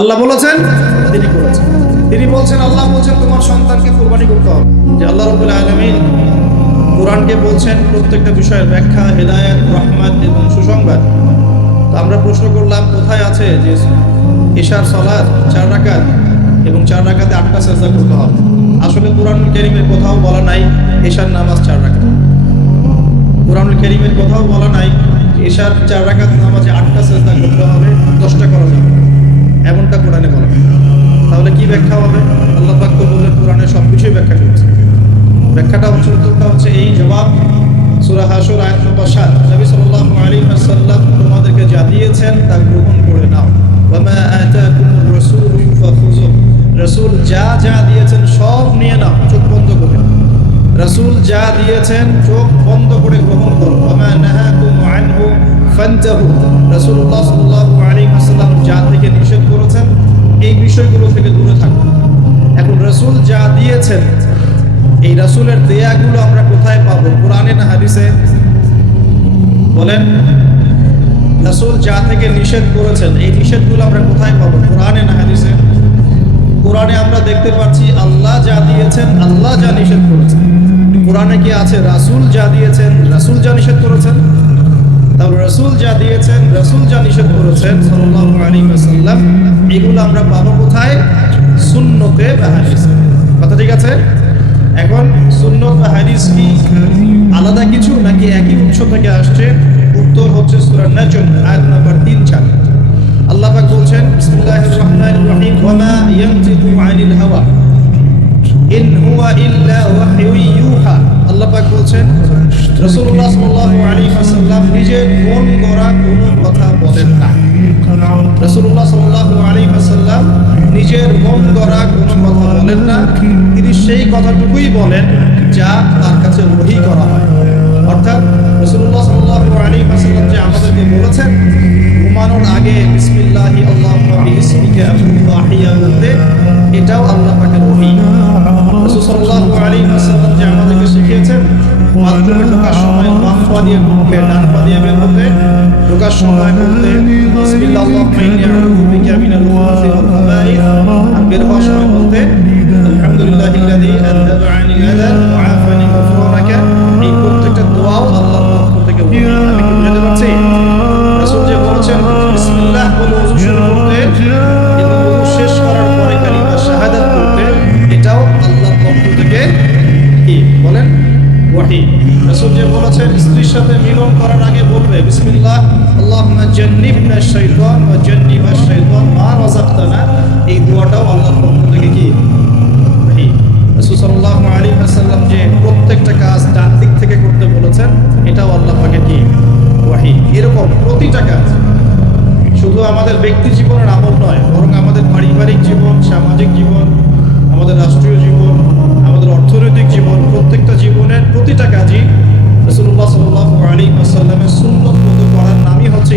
আল্লাহ বলেছেন? তিনি করেছেন তিনি বলছেন, আল্লাহ বলছেন, তোমার সন্তানকে কোরবানি করতে হবে। যে আল্লাহ রবুল আলমিন কোরআনকে বলছেন, প্রত্যেকটা বিষয়ের ব্যাখ্যা, হেদায়ত, রহমত এবং সুসংবাদ। তো আমরা প্রশ্ন করলাম, কোথায় আছে যে এশার সলাদ, চার রাকাত এবং চার রাকাতে আটটা সেজদা করতে হবে? আসলে কোরআন কেরিমের কোথাও বলা নাই, এশার নামাজ চার রাকাত। কোরআন কেরিমের কোথাও বলা নাই এশার চার রাকাত নামাজে আটটা সেজদা করতে হবে, দশটা করা যাবে এমনটা কোরআনে বলা। তাহলে কি ব্যাখ্যা হবে? আল্লাহ পাক বললেন, কোরআনে সব কিছুই ব্যাখ্যা করেছে। ব্যাখ্যাটা হচ্ছে উত্তরটা হচ্ছে এই জবাব সূরা হাসুর আয়াত নম্বর সাত। নবী সাল্লাল্লাহু আলাইহি ওয়াসাল্লাম তোমাদেরকে যা দিয়েছেন তা গ্রহণ করে নাও। ওয়ামা আতাকুমুর রাসূলু ফাখুযু রাসূল যা যা দিয়েছেন সব নিয়ে নাও, চোখ বন্ধ করে। রাসূল যা দিয়েছেন চোখ বন্ধ করে গ্রহণ করো। ওয়ামা নাহাকুম আনহু ফান্তাহু। রাসূলুল্লাহ সাল্লাল্লাহু যা থেকে নিষেধ করেছেন, এই বিষয়গুলো থেকে দূরে থাকো এখন রাসূল যা দিয়েছেন, এই রাসূলের দেয়াগুলো আমরা কোথায় পাবো? কোরআনে না হাদিসে? বলেন, রাসূল যা থেকে নিষেধ করেছেন, এই নিষেধগুলো আমরা কোথায় পাবো? কোরআনে না হাদিসে? কোরআনে আমরা দেখতে পাচ্ছি আল্লাহ যা দিয়েছেন, আল্লাহ যা নিষেধ করেছেন। কোরআনে কি আছে? রাসূল যা দিয়েছেন, রাসূল যা নিষেধ করেছেন? তাহলে রাসূল যা দিয়েছেন, রাসূল যা নিষেধ করেছেন, সাল্লাল্লাহু আলাইহি ওয়াসাল্লাম, এগুলো আমরা পাবো কোথায়? সুন্নতে বা কথা ঠিক আছে? এখন সুন্নত বা হাদিস কি আলাদা কিছু নাকি একই উৎস থেকে আসছে? উত্তর হচ্ছে সূরা নাজম, আয়াত নাম্বার 3 4 আল্লাহ বলছেন, বিসমিল্লাহির রহমানির রহিম, ওয়া মা ইয়ানতিকু আনিল হাওয়া। ইন হুয়া ইল্লা ওয়াহয়ু ইউহা। আল্লাহ পাক বলছেন, রাসূলুল্লাহ সাল্লাল্লাহু আলাইহি ওয়াসাল্লাম নিজের মন করা কোনো কথা বলেন না। রাসূলুল্লাহ সাল্লাল্লাহু আলাইহি ওয়াসাল্লাম নিজের মন গড়া কোনো কথা বলেন না। তিনি সেই কথাটুকুই বলেন যা তার কাছে ওহী করা হয়। অর্থাৎ রাসূলুল্লাহ সাল্লাল্লাহু আলাইহি ওয়াসাল্লাম যে আমাদেরকে বলেছেন, ঘুমানোর আগে বিসমিল্লাহি আল্লাহুম্মা বিইসমিকা আবুল্লাহিয়া বলতে এটাও আল্লাহ পাকের ওহী। রাসূল সাল্লাল্লাহু আলাইহি ওয়াসাল্লাম যে আমাদেরকে শিখিয়েছেন বাথরুমে ঢোকার সময় বাম পা দিয়ে ঢুকবে ডান পা দিয়ে বের হতে, ঢোকার সময় বলতে বিসমিল্লাহ আল্লাহুম্মা ইন্নী আউযু বিকা মিনাল বের হওয়ার সময় বলতে সাথে মিলন করার আগে বলবে, বিসমিল্লাহ, আল্লাহুম্মা জান্নিবনা শাইতান মা এই দোয়াটাও আল্লাহর পক্ষ থেকে কি? যে প্রত্যেকটা কাজ ডান দিক থেকে করতে বলেছেন, এটাও আল্লাহ পাকের কি? ওয়াহি। এরকম প্রতিটা কাজ। শুধু আমাদের ব্যক্তি জীবনের আমল নয়, বরং আমাদের পারিবারিক জীবন, সামাজিক জীবন, আমাদের রাষ্ট্রীয় জীবন, আমাদের অর্থনৈতিক জীবন, প্রত্যেকটা জীবনের প্রতিটা কাজই রসুল্লাহ সাল্লাহ আলী আসাল্লামের সুন্নত মতো নামই হচ্ছে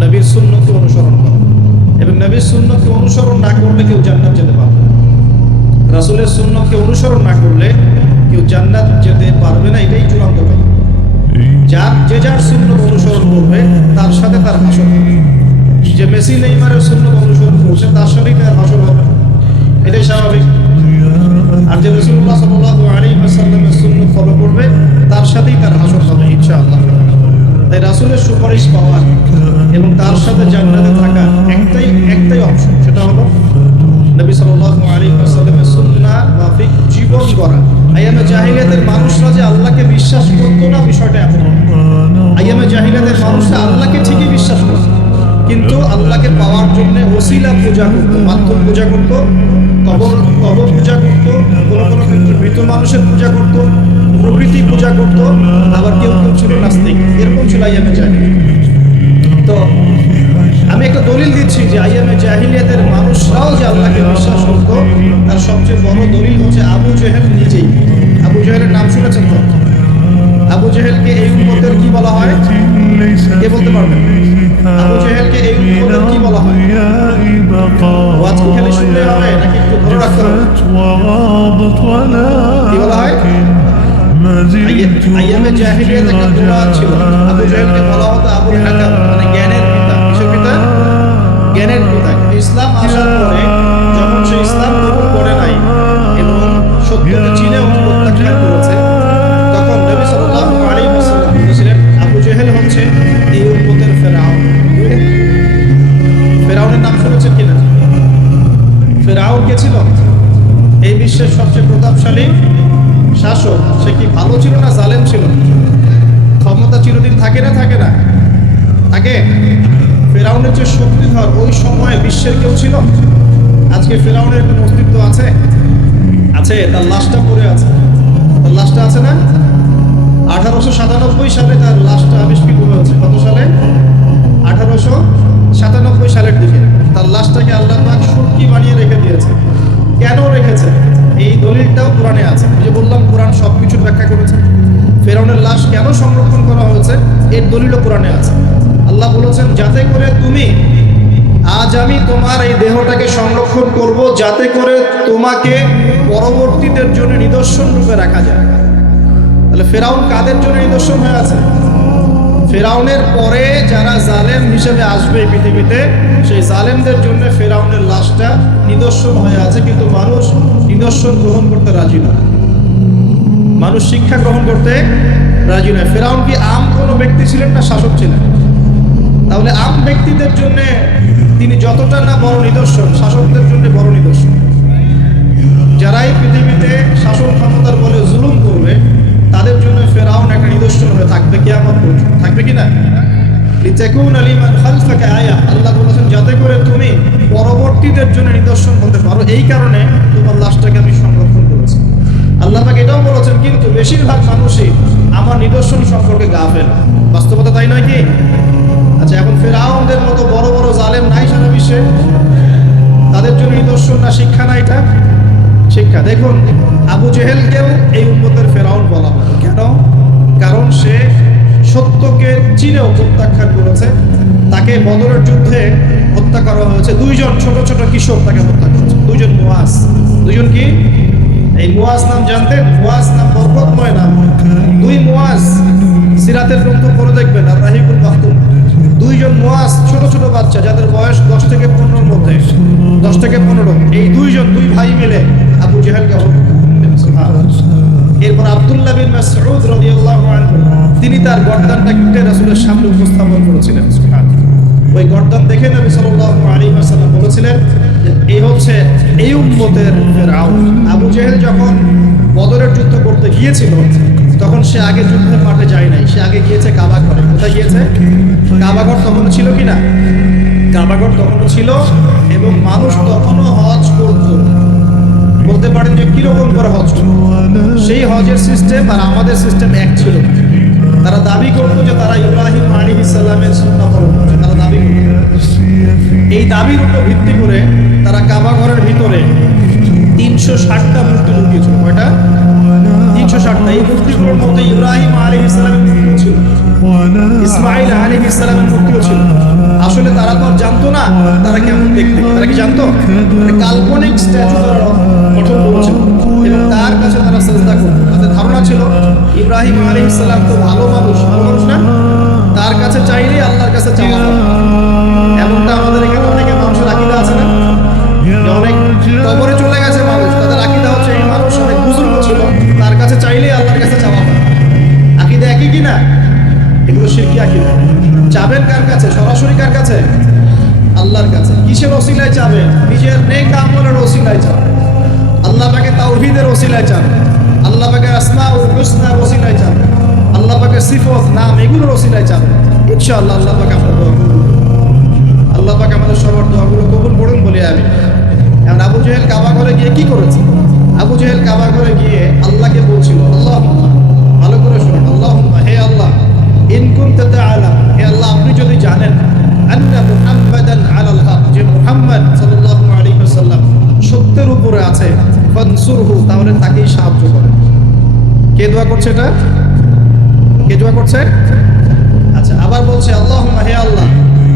নবীর সুন্নতকে অনুসরণ করা। এবং নবীর সুন্নতকে অনুসরণ না করলে কেউ জান্নাত যেতে পারবে রাসূলের সুন্নতকে অনুসরণ না করলে কেউ জান্নাত যেতে পারবে না, এটাই চূড়ান্ত কথা। যার যে যার সুন্নত অনুসরণ করবে, তার সাথে তার যে মেসি নেইমারের সুন্নত অনুসরণ করছে, তার সাথেই তার স্বাভাবিক। আর যে রসুল্লাহ সাল্লাল্লাহু আলাইহি ওয়াসাল্লামের সুন্নত ফলো করবে তার সাথেই তার হাসর হবে ইনশাআল্লাহ তাই রাসূলের সুপারিশ পাওয়ার এবং তার সাথে জান্নাতে থাকা একটাই একটাই অপশন সেটা হলো নবী সাল্লাল্লাহু আলাইহি ওয়াসাল্লামের সুন্নাহ মাফিক জীবন গড়া আইয়ামে জাহিলিয়াতের মানুষরা যে আল্লাহকে বিশ্বাস করতো না বিষয়টা এমন। আইয়ামে জাহিলিয়াতের মানুষরা আল্লাহকে ঠিকই বিশ্বাস করত, কিন্তু আল্লাহকে পাওয়ার জন্য ওসিলা পূজা করতো, মাধ্যম পূজা করতো, কবর কবর পূজা করতো, কোনো কোনো ক্ষেত্রে মৃত মানুষের পূজা করতো প্রকৃতি পূজা করতো আবার কেউ কেউ ছিল নাস্তিক। এরকম ছিল আইয়ামে জাহিলিয়াত তো আমি একটা দলিল দিচ্ছি যে আইয়ামে জাহিলিয়াতের মানুষরাও যে আল্লাহকে বিশ্বাস করতো, তার সবচেয়ে বড় দলিল হচ্ছে আবু জেহেল নিজেই। আবু জেহেলের নাম শুনেছেন তো? আবু জেহেলকে এই উম্মতের কি বলা হয়? কে বলতে পারবেন আবু জেহেলকে এই উম্মতের কি বলা হয়? ওয়াজ কি খালি শুনলে হবে নাকি একটু ধরে রাখতে হবে? কি বলা হয়? আইয়ামে জাহিলিয়াত একটা দোয়া ছিল, আবু জেহেলকে বলা হতো মানে জ্ঞানের পিতা। ইসলাম আসার পরে থাকে না থাকে না। থাকে ফেরাউনের যে শক্তিধর ওই সময়ে বিশ্বের কেউ ছিল? আজকে ফেরাউনের কোনো অস্তিত্ব আছে? আছে, তার লাশটা পড়ে আছে। তার লাশটা আছে না? আঠারোশো সাতানব্বই সালে তার লাশটা আবিষ্কৃত হয়েছে। কত সালে? আঠারোশো সাতানব্বই সালের দিকে। তার লাশটাকে আল্লাহ পাক সুটকি বানিয়ে রেখে দিয়েছে। কেন রেখেছে? এই দলিলটাও কোরআনে আছে। যে বললাম, কোরআন সব কিছুর ব্যাখ্যা করেছে। ফেরাউনের লাশ কেন সংরক্ষণ করা হয়েছে? এর দলিলও কোরআনে আছে। আল্লাহ বলেছেন, যাতে করে তুমি, আজ আমি তোমার এই দেহটাকে সংরক্ষণ করব, যাতে করে তোমাকে পরবর্তীদের জন্য নিদর্শন রূপে রাখা যায়। তাহলে ফেরাউন কাদের জন্য নিদর্শন হয়ে আছে? ফেরাউনের পরে যারা জালেম হিসেবে আসবে পৃথিবীতে, সেই জালেমদের জন্য ফেরাউনের লাশটা নিদর্শন হয়ে আছে, কিন্তু মানুষ নিদর্শন গ্রহণ করতে রাজি নয় মানুষ শিক্ষা গ্রহণ করতে রাজি নয়। ফেরাউন কি আম কোনো ব্যক্তি ছিলেন না শাসক ছিলেন? তাহলে আম ব্যক্তিদের জন্য তিনি যতটা না বড় নিদর্শন, শাসকদের জন্য বড় নিদর্শন। যারাই পৃথিবীতে শাসন ক্ষমতার বলে জুলুম করবে, তাদের জন্য ফেরাউন একটা নিদর্শন হয়ে থাকবে কেয়ামত পর্যন্ত। থাকবে কি না? আল্লাহ বলেছেন, যাতে করে তুমি পরবর্তীদের জন্য নিদর্শন হতে পারো। এই কারণে তোমার লাশটাকে আমি সংরক্ষণ করেছি। আল্লাহ এটাও কিন্তু বেশিরভাগ মানুষই আমার নিদর্শন সম্পর্কে গা গাফেল। বাস্তবতা তাই নয় কি? আচ্ছা এখন ফেরাউনদের মতো বড় বড় জালেম নাই সারা বিশ্বে? তাদের জন্য নিদর্শন না শিক্ষা না এটা? শিক্ষা। দেখুন, আবু জেহেলকেও এই উন্মতের ফেরাউন বলা হয়। কেন? কারণ সে সত্যকে চিনেও প্রত্যাখ্যান করেছে। তাকে বদরের যুদ্ধে হত্যা করা হয়েছে। দুইজন ছোট ছোট কিশোর তাকে হত্যা করেছে। দুইজন মুয়াজ দুইজন কি? এই মুয়াজ নাম জানতেন মুয়াজ নাম বরকতময় নাম দুই মুয়াজ সিরাতের গ্রন্থ পড়ে দেখবেন আর রাহিবুল মাহতুম দুইজন মুয়াজ ছোট ছোট বাচ্চা, যাদের বয়স দশ থেকে পনেরোর মধ্যে। দশ থেকে পনেরো। এই দুইজন, দুই ভাই মিলে আবু জেহেলকে এরপর আব্দুল্লাহ বিন মাসউদ রাদিয়াল্লাহু আনহু, তিনি তার গর্দানটা কেটে রাসূলের সামনে উপস্থাপন করেছিলেন। ওই গর্দান দেখে নবী সাল্লাল্লাহু আলাইহি ওয়াসাল্লাম এই হচ্ছে এই উম্মতের ফেরাউন। আবু জেহেল যখন বদরের যুদ্ধ করতে গিয়েছিল, তখন সে আগে যুদ্ধের মাঠে যায় নাই। সে আগে গিয়েছে কাবা ঘরে। কোথায় গিয়েছে? কাবাঘর তখন ছিল কি না? কাবাঘর তখনও ছিল এবং মানুষ তখনও হজ করত। বলতে পারেন যে কীরকম করে হজ? সেই হজের সিস্টেম আর আমাদের সিস্টেম এক ছিল। তারা দাবি করতো যে তারা ইব্রাহিম আলী ইসলামের সুন্নাহ পালন তারা দাবি করতো এই দাবির উপর ভিত্তি করে তারা কাবা ঘরের ভিতরে তিনশো ষাটটা মূর্তি লুকিয়েছিল। কয়টা? তিনশো ষাটটা। এই মূর্তিগুলোর মধ্যে ইব্রাহিম আলী ইসলামের মূর্তিও ছিল। ইসমাইল আলী ইসলামের মূর্তিও ছিল। আসলে তারা তো জানতো না তারা কেমন দেখতে। তারা কি জানতো? কাল্পনিক স্ট্যাচু তারা গঠন করেছিল। এবং তার কাছে তারা চেষ্টা করতো। তাদের ধারণা ছিল, ইব্রাহিম আলী ইসলাম তো ভালো মানুষ ভালো মানুষ না? তার কাছে চাইলেই আল্লাহর কাছে চাওয়া তার কাছে চাইলেই আল্লাহর কাছে চাওয়া হয়। আকিদা একই কি না? এগুলো শিরকি আকিদা। চাবেন কার কাছে? সরাসরি কার কাছে? আল্লাহর কাছে। কিসের ওসিলায় চাবেন নিজের নেক আমলের ওসিলায় চাবেন আল্লাহ পাকে তাওহীদের ওসিলায় চাবেন আল্লাহ পাকে আসমা ও হুসনার ওসিলায় চাবেন আল্লাহ পাকে সিফত, নাম এগুলোর ওসিলায় চাবেন ইনশাআল্লাহ আল্লাহ পাকে কবুল আল্লাহ পাক আমাদের সবার দোয়াগুলো কবুল করুন বলে আমি। এখন আবু জেহেল কাবা ঘরে গিয়ে কি করেছে? আবু জেহেল কাবা ঘরে গিয়ে আল্লাহকে বলছিল আল্লাহ ভালো করে শুনুন আল্লাহ হে আল্লাহ ইনকুম তাতে আলাম হে আল্লাহ, আপনি যদি জানেন আন্না মুহাম্মাদান যে মুহাম্মদ সাল্লাল্লাহু আলাইহি ওয়াসাল্লাম সত্যের উপরে আছে, ফানসুরহু, তাহলে তাকেই সাহায্য করেন কে করছে এটা? কে করছে? আচ্ছা আবার বলছে আল্লাহ হে আল্লাহ,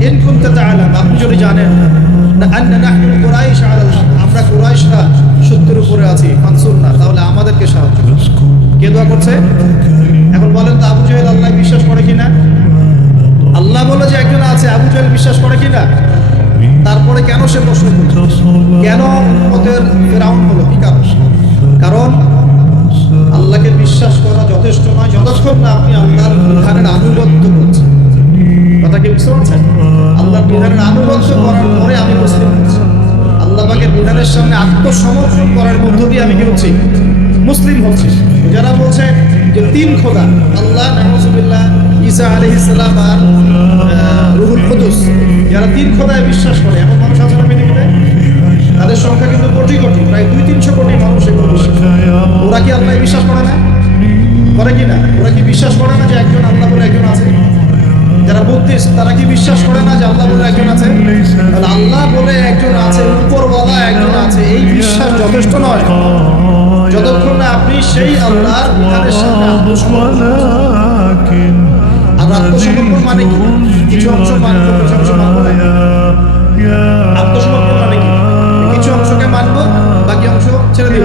ইন কুনতা তাআলাম, আপনি যদি জানেন আন্না নাহনু আমরা কুরাইশরা সত্যের উপরে আছি ফানসুরনা তাহলে আমাদেরকে সাহায্য কে দোয়া করছে? এখন বলেন তো, আবু জাহেল আল্লাহ বিশ্বাস করে কিনা? আল্লাহ বলে যে একজন আছে, আবু জাহেল বিশ্বাস করে কিনা? তারপরে কেন সে প্রশ্ন করছে? কেন উম্মতের ফেরাউন হলো? কি কারণ? কারণ আল্লাহকে বিশ্বাস করা যথেষ্ট নয়, যতক্ষণ না আপনি আল্লাহর বিধানের আনুগত্য করছেন। কথা কি বুঝতে পারছেন? আল্লাহর বিধানের আনুগত্য করার পরে আমি মুসলিম। হচ্ছি আল্লাহ পাকের বিধানের সামনে আত্মসমর্পণ করার মধ্য দিয়ে আমি কি হচ্ছি মুসলিম হচ্ছি। যারা বলছে যে তিন খোদা, আল্লাহ নাহজুবিল্লাহ ঈসা আলহ ইসলাম আর রুহুল কুদুস, যারা তিন খোদায় বিশ্বাস করে, এমন মানুষ আছে না পৃথিবীতে? তাদের সংখ্যা কিন্তু কোটি কোটি, প্রায় দুই তিনশো কোটি মানুষ এগুলো ওরা কি আল্লাহ বিশ্বাস করে না? করে কি না? ওরা কি বিশ্বাস করে না যে একজন আল্লাহ বলে একজন আছে? যারা বুদ্ধিস্ট, তারা কি বিশ্বাস করে না যে আল্লাহ বলে একজন আছে? আল্লাহ বলে একজন আছে, উপরওয়ালা একজন আছে, এই বিশ্বাস যথেষ্ট নয়। যতক্ষণ না আপনি সেই আল্লাহর আত্মসমর্পণ আর আত্মসমর্পণ মানে কি? কিছু অংশ মানবো, কিছু অংশ মানবো আত্মসমর্পণ মানে কি? কিছু অংশকে মানবো, বাকি অংশ ছেড়ে দিব।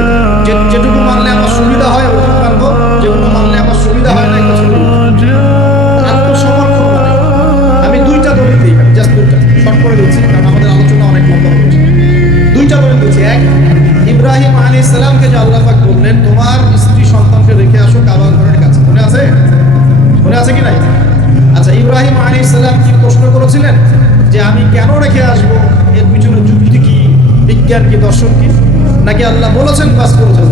আলোচনা অনেক লম্বা হচ্ছে দুইটা দলিল দিচ্ছি এক, ইব্রাহিম আলী ইসলামকে যে আল্লাহ পাক বললেন, তোমার স্ত্রী সন্তানকে রেখে আসো কাবা ঘরের কাছে। মনে আছে? মনে আছে কি নাই? আচ্ছা ইব্রাহিম আলী ইসলাম কি প্রশ্ন করেছিলেন যে আমি কেন রেখে আসব? এর পিছনে যুক্তি কি? বিজ্ঞান কি? দর্শন কি? নাকি আল্লাহ বলেছেন বাস করেছেন